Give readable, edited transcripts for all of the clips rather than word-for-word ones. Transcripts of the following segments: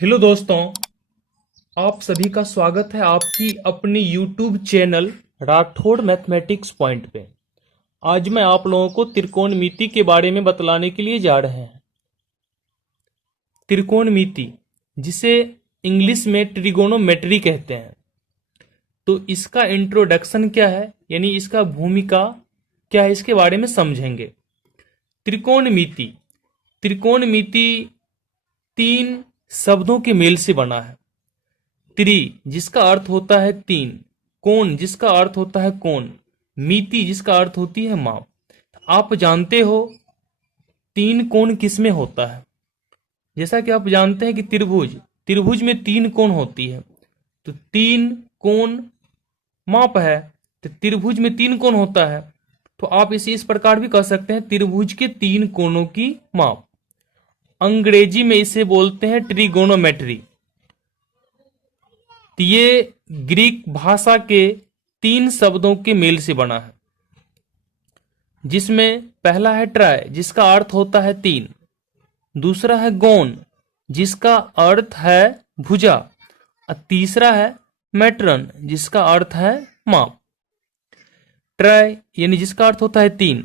Hello दोस्तों, आप सभी का स्वागत है आपकी अपनी YouTube channel Rathore mathematics point पे। आज मैं आप लोगों को त्रिकोणमिति के बारे में बतलाने के लिए जा रहे हैं। त्रिकोणमिति, जिसे इंग्लिश में ट्रिगोनोमेट्री कहते हैं, तो इसका इंट्रोडक्शन क्या है, यानी इसका भूमिका क्या है, इसके बारे में समझेंगे। त्रिकोणमिति त्रिकोणमिति तीन शब्दों के मेल से बना है। त्रि, जिसका अर्थ होता है तीन, कोण, जिसका अर्थ होता है कोण, मिति, जिसका अर्थ होती है माप। आप जानते हो तीन कोण किसमें होता है। जैसा कि आप जानते हैं कि त्रिभुज त्रिभुज में तीन कोण होती है, तो तीन कोण माप है। तो त्रिभुज में तीन कोण होता है, तो आप इसे इस प्रकार भी कह सकते हैं, त्रिभुज के तीन कोणों की माप। अंग्रेजी में इसे बोलते हैं ट्रिगोनोमेट्री। तो ये ग्रीक भाषा के तीन शब्दों के मेल से बना है, जिसमें पहला है ट्राय, जिसका अर्थ होता है तीन। दूसरा है गोन, जिसका अर्थ है भुजा। और तीसरा है मैट्रन, जिसका अर्थ है माप। ट्राय यानी जिसका अर्थ होता है तीन,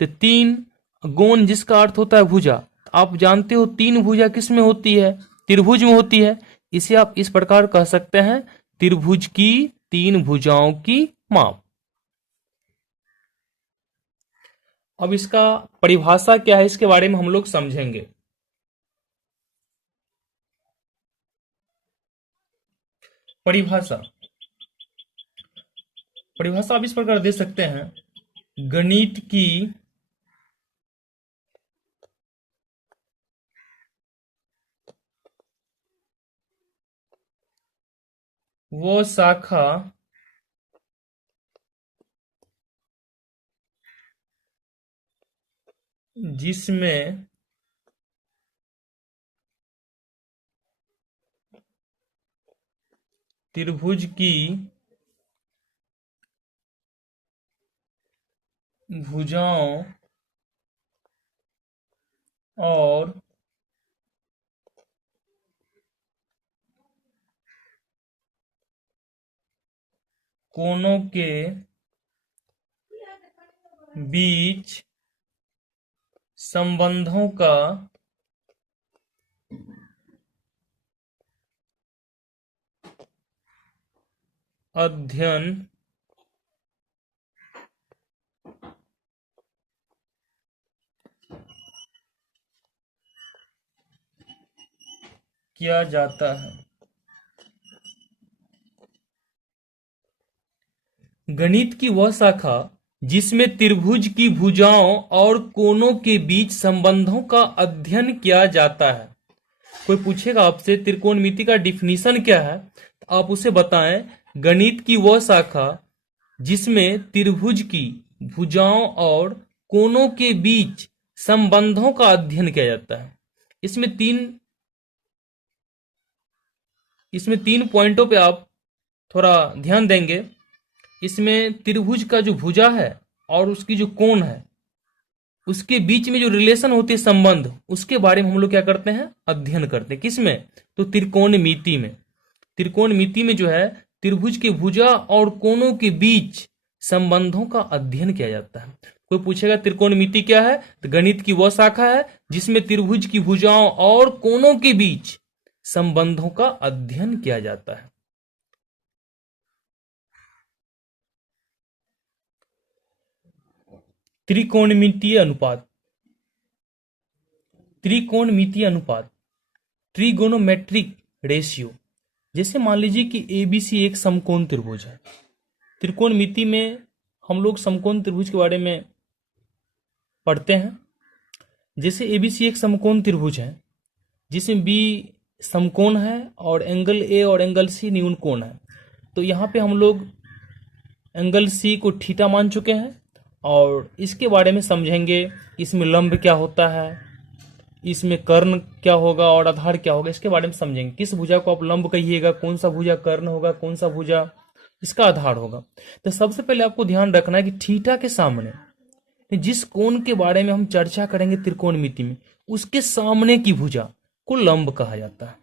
तो तीन। गोन, जिसका अर्थ होता है भुजा। आप जानते हो तीन भुजा किस में होती है, त्रिभुज में होती है। इसे आप इस प्रकार कह सकते हैं, त्रिभुज की तीन भुजाओं की माप। अब इसका परिभाषा क्या है, इसके बारे में हम लोग समझेंगे। परिभाषा परिभाषा आप इस प्रकार दे सकते हैं, गणित की वो शाखा जिसमें त्रिभुज की भुजाओं और कोनों के बीच संबंधों का अध्ययन किया जाता है। गणित की वह शाखा जिसमें त्रिभुज की भुजाओं और कोनों के बीच संबंधों का अध्ययन किया जाता है। कोई पूछेगा आपसे त्रिकोणमिति का डिफिनीशन क्या है, तो आप उसे बताएं, गणित की वह शाखा जिसमें त्रिभुज की भुजाओं और कोनों के बीच संबंधों का अध्ययन किया जाता है। इसमें तीन पॉइंटों पे आप थोड़ा ध्यान देंगे। इसमें त्रिभुज का जो भुजा है और उसकी जो कोण है, उसके बीच में जो रिलेशन होती है, संबंध, उसके बारे में हम लोग क्या करते हैं, अध्ययन करते हैं। किसमें, तो त्रिकोणमिति में। त्रिकोणमिति में जो है, त्रिभुज के भुजा और कोणों के बीच संबंधों का अध्ययन किया जाता है। कोई पूछेगा त्रिकोणमिति क्या है, तो गणित की वह शाखा है जिसमें त्रिभुज की भुजाओं और कोणों के बीच संबंधों का अध्ययन किया जाता है। त्रिकोणमितीय अनुपात त्रिकोणमितीय अनुपात ट्रिगोनोमेट्रिक रेशियो। जैसे मान लीजिए कि एबीसी एक समकोण त्रिभुज है। त्रिकोणमिति में हम लोग समकोण त्रिभुज के बारे में पढ़ते हैं। जैसे एबीसी एक समकोण त्रिभुज है, जिसमें बी समकोण है और एंगल ए और एंगल सी न्यून कोण है। तो यहाँ पे हम लोग एंगल सी को थीटा मान चुके हैं, और इसके बारे में समझेंगे। इसमें लंब क्या होता है, इसमें कर्ण क्या होगा और आधार क्या होगा, इसके बारे में समझेंगे। किस भुजा को आप लंब कहिएगा, कौन सा भुजा कर्ण होगा, कौन सा भुजा इसका आधार होगा। तो सबसे पहले आपको ध्यान रखना है कि थीटा के सामने जिस कोण के बारे में हम चर्चा करेंगे त्रिकोणमिति में, उसके सामने की भुजा को लंब कहा जाता है।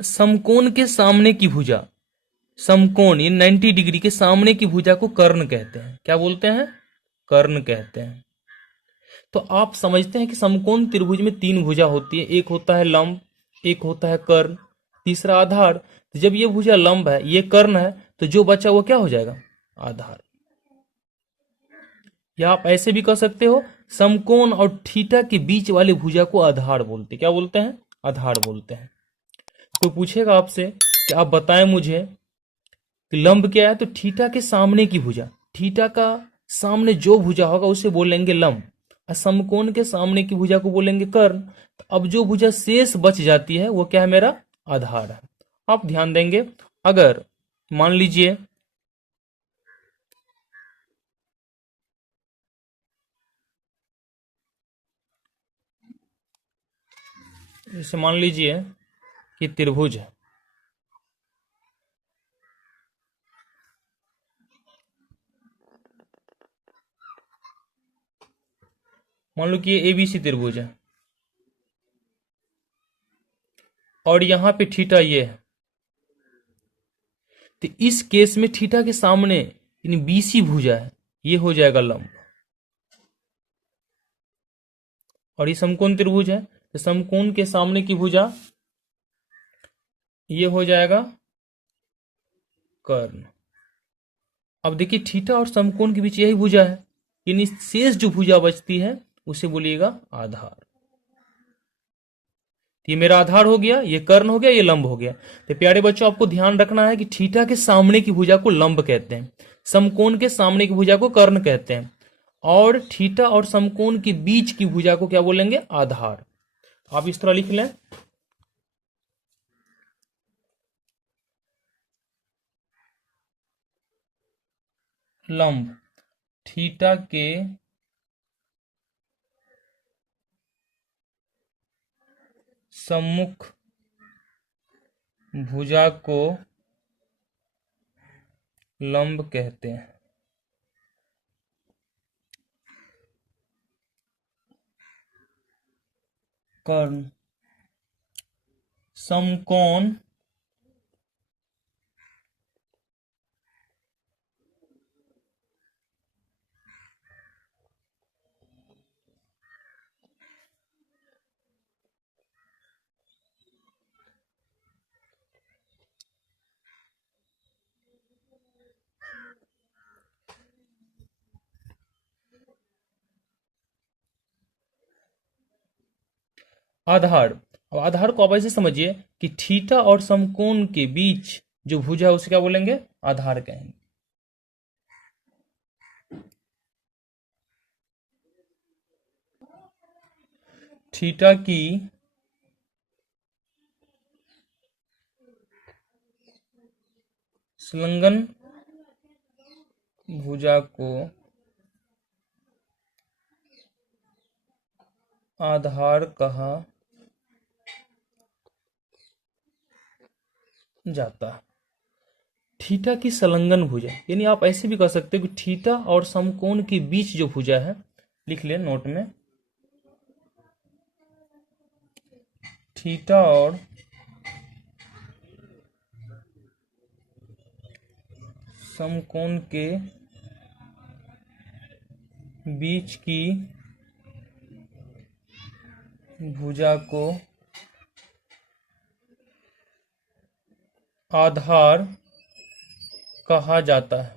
समकोण के सामने की भुजा, समकोण ये 90 डिग्री के सामने की भुजा को कर्ण कहते हैं। क्या बोलते हैं? कर्ण कहते हैं। तो आप समझते हैं कि समकोण त्रिभुज में तीन भुजा होती है, एक होता है लंब, एक होता है कर्ण, तीसरा आधार। तो जब ये भुजा लंब है, ये कर्ण है, तो जो बचा वो क्या हो जाएगा? आधार। या आप ऐसे भी कह सकते हो, समकोण और थीटा के बीच वाले भुजा को आधार बोलते हैं। क्या बोलते हैं? आधार बोलते हैं। तो पूछेगा आपसे कि आप बताएं मुझे कि लंब क्या है, तो थीटा के सामने की भुजा, थीटा का सामने जो भुजा होगा उसे बोलेंगे लंब, और समकोण के सामने की भुजा को बोलेंगे कर्ण। तो अब जो भुजा शेष बच जाती है वो क्या है? मेरा आधार है। आप ध्यान देंगे, अगर मान लीजिए जैसे मान लीजिए कि त्रिभुज है, मान लो कि ये एबीसी त्रिभुज है और यहां पे थीटा ये है, तो इस केस में थीटा के सामने यानी बीसी भुजा है, ये हो जाएगा लंब। और ये समकोण त्रिभुज है, तो समकोण के सामने की भुजा ये हो जाएगा कर्ण। अब देखिए थीटा और समकोण के बीच यही भुजा है, यानी शेष जो भुजा बचती है उसे बोलिएगा आधार। तो ये मेरा आधार हो गया, ये कर्ण हो गया, ये लंब हो गया। तो प्यारे बच्चों आपको ध्यान रखना है कि थीटा के सामने की भुजा को लंब कहते हैं, समकोण के सामने की भुजा को कर्ण कहते हैं, और थीटा और समकोण के बीच की भुजा को क्या बोलेंगे? आधार। आप इस तरह लिख लें, लंब थीटा के सम्मुख भुजा को लंब कहते हैं। कर्ण समकोण आधार। अब आधार को आप ऐसे समझिए कि थीटा और समकोण के बीच जो भुजा है उसे क्या बोलेंगे? आधार कहेंगे। थीटा की संलग्न भुजा को आधार कहा जाता है। थीटा की संलग्न भुजा, यानी आप ऐसे भी कह सकते हो कि थीटा और समकोण के बीच जो भुजा है, लिख ले नोट में, थीटा और समकोण के बीच की भुजा को आधार कहा जाता है।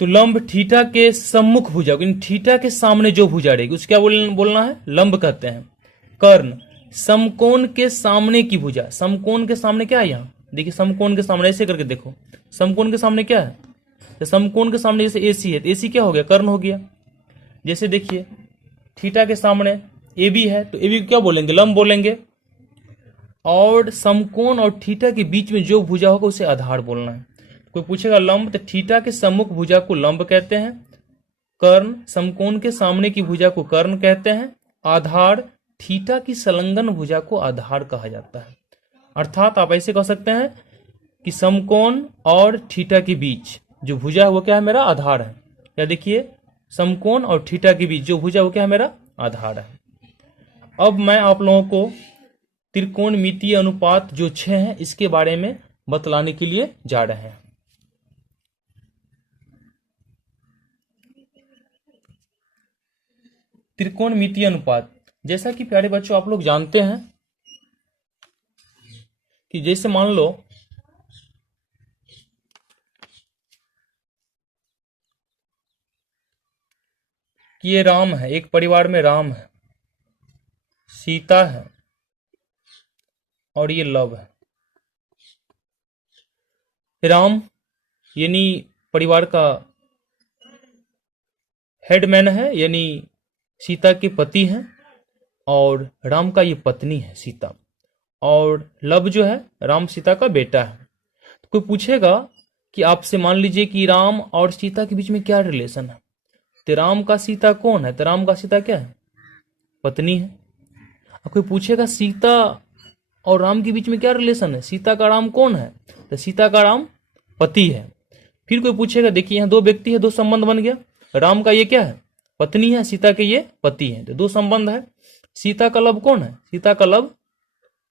तो लंब थीटा के सम्मुख भुजा, थीटा के सामने जो भुजा रहेगी उसे क्या बोलना है? लंब कहते हैं। कर्ण समकोण के सामने की भुजा, समकोण के सामने क्या है? यहाँ देखिए, समकोण के सामने ऐसे करके देखो, समकोण के सामने क्या है? तो समकोण के सामने जैसे एसी है, तो एसी क्या हो गया? कर्ण हो गया। जैसे देखिए थीटा के सामने एबी है, तो एबी को क्या बोलेंगे? लंब बोलेंगे। और समकोण और थीटा के बीच में जो भुजा होगा उसे आधार बोलना है। कोई पूछेगा लंब, तो थीटा के सम्मुख भुजा को लंब कहते हैं, कर्ण समकोण के सामने की भुजा को कर्ण कहते हैं, आधार थीटा की संलग्न भुजा को आधार कहा जाता है। अर्थात आप ऐसे कह सकते हैं कि समकोण और थीटा के बीच जो भुजा है वो क्या है? मेरा आधार है। या देखिए, समकोण और थीटा के बीच जो भुजा वो क्या है? मेरा आधार है। अब मैं आप लोगों को त्रिकोणमितीय अनुपात जो 6 है इसके बारे में बतलाने के लिए जा रहे हैं। त्रिकोणमितीय अनुपात, जैसा कि प्यारे बच्चों आप लोग जानते हैं कि जैसे मान लो कि ये राम है, एक परिवार में राम है, सीता है और ये लव है। राम यानी परिवार का हेडमैन है, यानी सीता के पति हैं, और राम का ये पत्नी है सीता, और लव जो है राम सीता का बेटा है। तो कोई पूछेगा कि आपसे, मान लीजिए कि राम और सीता के बीच में क्या रिलेशन है, तो राम का सीता कौन है, तो राम का सीता क्या है, पत्नी है। अब कोई पूछेगा सीता और राम के बीच में क्या रिलेशन है, सीता का राम कौन है, तो सीता का राम पति है। फिर कोई पूछेगा, देखिए यहाँ दो व्यक्ति है, दो संबंध बन गया, राम का ये क्या है, पत्नी है, सीता के ये पति है, तो दो संबंध है। सीता का लव कौन है, सीता का लव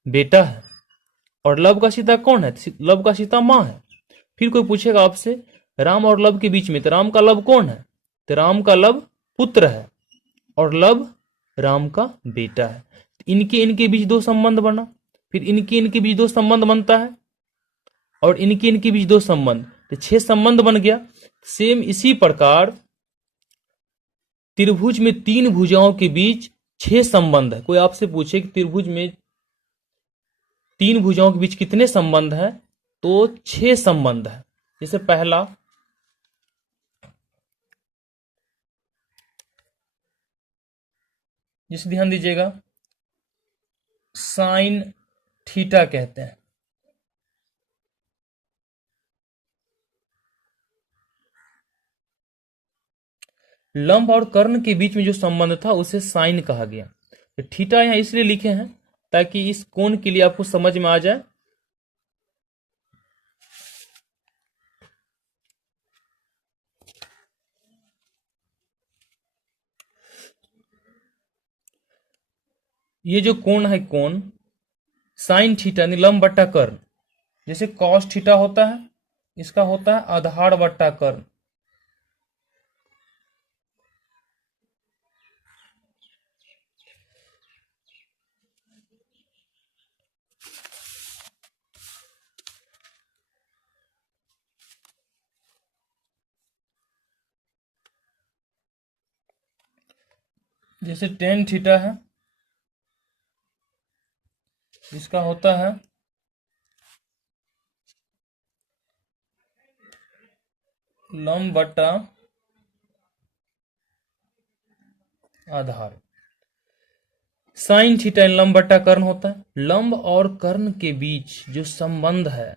बेटा है, और लव का सीता कौन है, लव का सीता माँ है। फिर कोई पूछेगा आपसे राम और लव के बीच में, तो राम का लव कौन है, तो राम का लव पुत्र है, और लव राम का बेटा है। इनके इनके बीच दो संबंध बना, फिर इनके इनके बीच दो संबंध बनता है, और इनके इनके बीच दो संबंध, तो 6 संबंध बन गया। सेम इसी प्रकार त्रिभुज में 3 भुजाओं के बीच 6 संबंध है। कोई आपसे पूछे कि त्रिभुज में 3 भुजाओं के बीच कितने संबंध है, तो 6 संबंध है। जैसे पहला, जिसे ध्यान दीजिएगा, साइन थीटा कहते हैं। लंब और कर्ण के बीच में जो संबंध था उसे साइन कहा गया। तो थीटा यहां इसलिए लिखे हैं ताकि इस कोण के लिए आपको समझ में आ जाए। ये जो कोण है, कोण साइन थीटा यानी लंब बट्टा कर्ण, जैसे कॉस थीटा होता है, इसका होता है आधार बट्टा कर्ण। जैसे टेन थीटा है, इसका होता है लंब बट्टा आधार। साइन थीटा लंब बट्टा कर्ण होता है। लंब और कर्ण के बीच जो संबंध है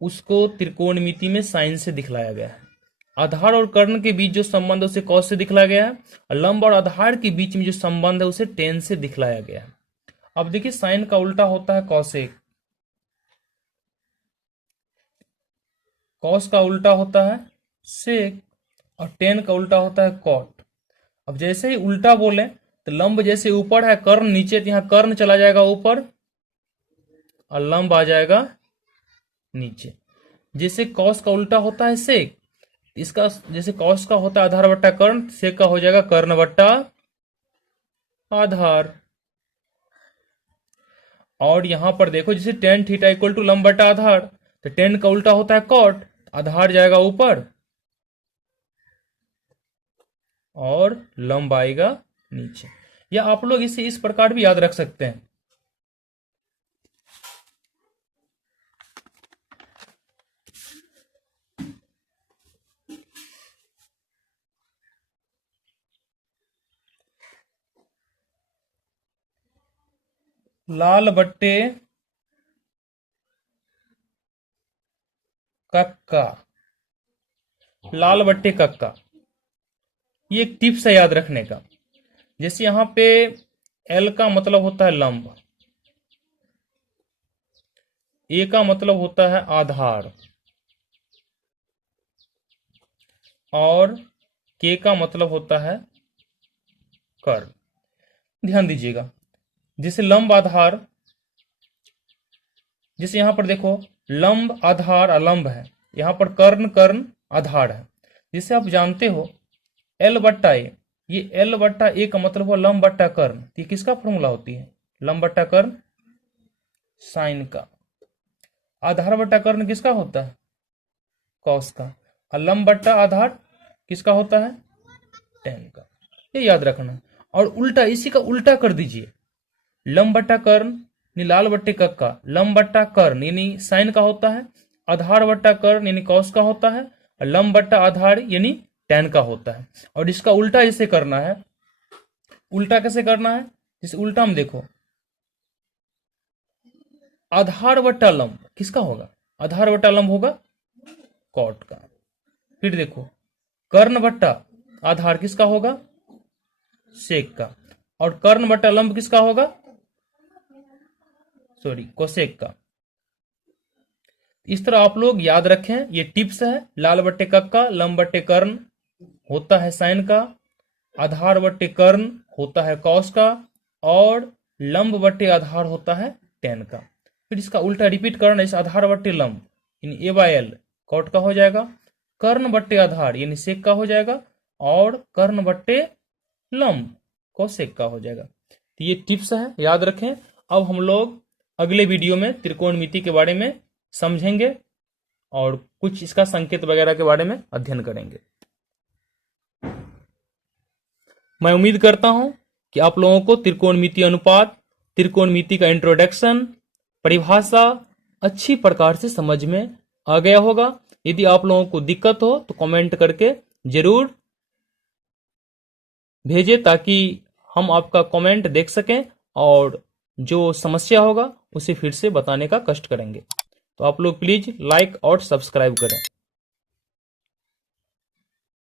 उसको त्रिकोणमिति में साइन से दिखलाया गया है। आधार और कर्ण के बीच जो संबंध है उसे कॉस से दिखलाया गया है, और लंब और आधार के बीच में जो संबंध है उसे टेन से दिखलाया गया है। अब देखिए, साइन का उल्टा होता है कॉसेक, कॉस का उल्टा होता है सेक, और टेन का उल्टा होता है कॉट। अब जैसे ही उल्टा बोले तो लंब जैसे ऊपर है, कर्ण नीचे, तो यहाँ कर्ण चला जाएगा ऊपर और लंब आ जाएगा नीचे। जैसे कॉस का उल्टा होता है सेक, इसका जैसे कॉस का होता है आधार बट्टा कर्ण, सेक का हो जाएगा कर्ण बट्टा आधार। और यहां पर देखो, जैसे टेन थीटा इक्वल टू लंब बट्टा आधार, तो टेन का उल्टा होता है कॉट, आधार जाएगा ऊपर और लंब आएगा नीचे। या आप लोग इसे इस प्रकार भी याद रख सकते हैं, लाल बट्टे कक्का, लाल बट्टे कक्का, ये एक टिप्स है याद रखने का। जैसे यहां पे एल का मतलब होता है लंब, ए का मतलब होता है आधार, और के का मतलब होता है कर्ण। ध्यान दीजिएगा, जैसे लंब आधार जैसे यहां पर देखो लंब आधार अलंब है, यहां पर कर्ण कर्ण आधार है। जिसे आप जानते हो एल बट्टा ए, ये एल बट्टा ए का मतलब हुआ लंब बट्टा कर्ण। ये किसका फॉर्मूला होती है? लंब बट्टा कर्ण साइन का। आधार बट्टा कर्ण किसका होता है? कॉस का। और लंब बट्टा आधार किसका होता है? टेन का। ये याद रखना। और उल्टा, इसी का उल्टा कर दीजिए। लंब बट्टा कर्ण यानी लाल बट्टे कक्का, लंब बट्टा कर्ण यानी साइन का होता है, आधार बट्टा कर्ण यानी कॉस का होता है, और लंब बट्टा आधार यानी टेन का होता है। और इसका उल्टा इसे करना है। उल्टा कैसे करना है? जैसे उल्टा हम देखो, आधार बट्टा लंब किसका होगा? आधार बट्टा लंब होगा कॉट का। फिर देखो कर्ण बट्टा आधार किसका होगा? सेक का। और कर्ण बट्टा लंब किसका होगा? कोसेक का। इस तरह आप लोग याद रखें, ये टिप्स है। लाल बट्टे कक्का, लंब बट्टे कर्ण होता है साइन का, आधार बट्टे कर्ण होता है कॉस का, और लंब बट्टे आधार होता है टेन का। फिर इसका उल्टा रिपीट करना, इस आधार बट्टे लंब यानी ए बाय एल कॉट का हो जाएगा, कर्ण बट्टे आधार यानी सेक का हो जाएगा, और कर्ण बट्टे लंब कोसेक का हो जाएगा। तो ये टिप्स है, याद रखें। अब हम लोग अगले वीडियो में त्रिकोणमिति के बारे में समझेंगे और कुछ इसका संकेत वगैरह के बारे में अध्ययन करेंगे। मैं उम्मीद करता हूं कि आप लोगों को त्रिकोणमिति अनुपात, त्रिकोणमिति का इंट्रोडक्शन, परिभाषा अच्छी प्रकार से समझ में आ गया होगा। यदि आप लोगों को दिक्कत हो तो कमेंट करके जरूर भेजें, ताकि हम आपका कमेंट देख सकें और जो समस्या होगा उसे फिर से बताने का कष्ट करेंगे। तो आप लोग प्लीज लाइक और सब्सक्राइब करें।